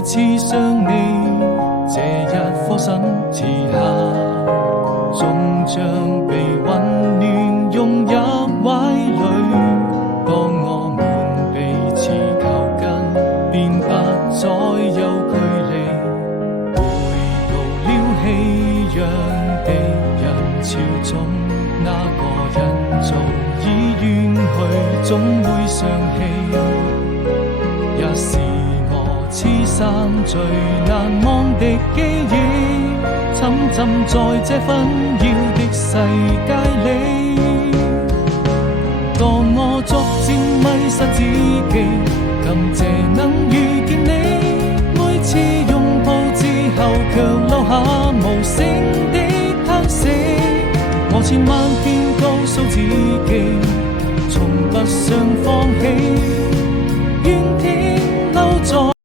再次想你，這一顆心遲下，終將被混亂融入懷裡。當我們彼此靠近，便不再有距離。回到了熙攘的人潮中，那個人早已遠去，總會想起，也是我此生最難忘的記憶，沉浸在這紛擾的世界裡。當我逐漸迷失自己，感謝能遇見你，每次擁抱之後卻留下無聲的嘆息。我千萬遍告訴自己，從不想放棄，願天留在